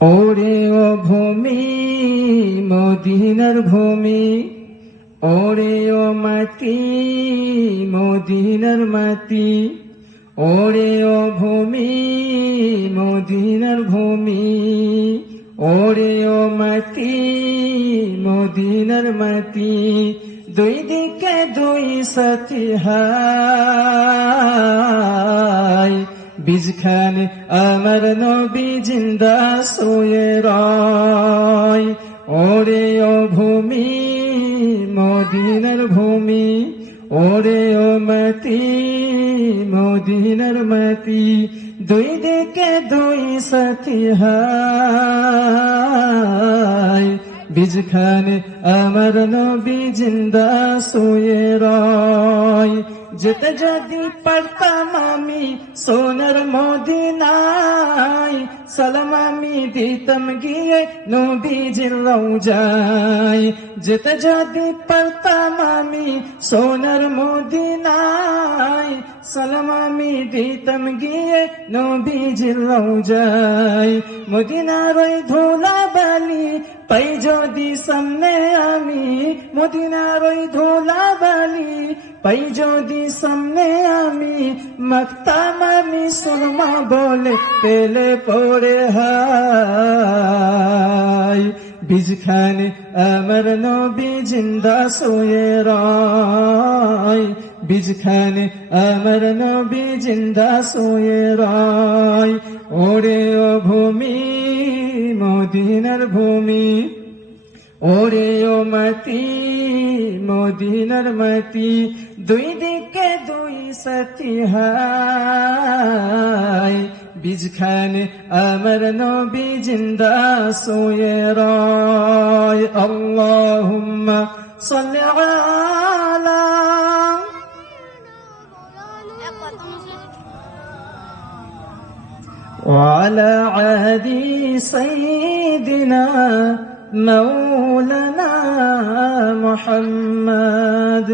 ওরে ও ভূমি মদিনার ভূমি, ওরে ও মাটি মদিনার মাটি, ওরে ও ভূমি মদিনার ভূমি, ওরে ও মাটি মদিনার মাটি। দুই দিকে দুই সাথী হায়, বীজখানে আমার নবী জিন্দা শুয়ে রয়। ওরে ও ভূমি মদিনার ভূমি, ওরে ও মাটি মদিনার মাটি, দুই দিকে দুই সাথী হায়, বীজখানে আমার নবী জিন্দা শুয়ে রয়। যেতে যদি পারতাম আমি সোনার মদিনায়, সালাম আমি দিতাম গিয়ে নবীজির রওজায়। যেতে যদি পারতাম আমি সোনার মদিনায়, সালাম আমি দিতাম গিয়ে নবীজির রওজায়। মদিনার ওই ধুলা বালি পাই যদি সামনে আমি, মদিনার ওই ধুলা বালি পাই যদি সামনে আমি, মাখতাম আমি সুরমা বলে পেলে পড়ে হায়, বীজখানে আমার নবী জিন্দা শুয়ে রয়। বীজখানে আমার নবী জিন্দা শুয়ে রয়। ওরে ও ভূমি মদিনার ভূমি, ওরে ও মাটি মদিনার মাটি, দুই দিকে দুই সাথী হায়, বীজখানে আমার নবী জিন্দা শুয়ে রয়। আল্লাহুম্মা সাল্লি আলা وعلى عهد سيدنا مولانا محمد।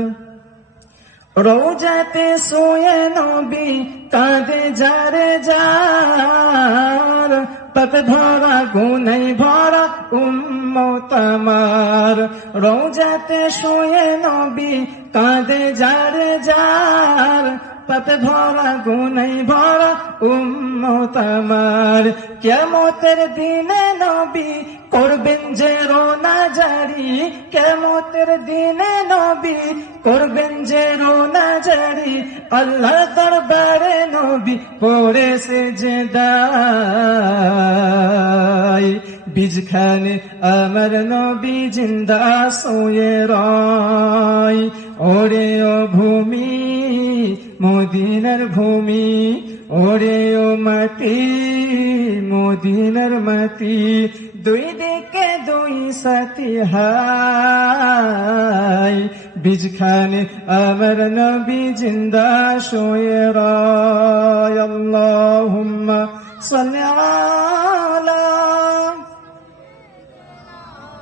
রওজাতে শুয়ে নবী কাঁদে যারে যার, পাপ ভরা গুনাই ভরা উম্মত আমার। রওজাতে শুয়ে নবী কাঁদে যারে যার, পাপ ভরা গুনাই ভরা উম্মত আমার। কিয়ামতের দিনে নবী করবেন যে রোনা জারি, কিয়ামতের দিনে নবী করবেন যে রোনা জারি, আল্লাহ দরবারে নবী পড়ে সেজদায়, বীজখানে আমার নবী জিন্দা শুয়ে রয়। ওরে ও ভূমি মদিনার ভূমি, ওরে ও মাটি মদিনার মাটি, দুই দিকে দুই সাথী হায়, বীজখানে আমার নবী জিন্দা শুয়ে রয়। আল্লাহুম্মা সাল্লি আলা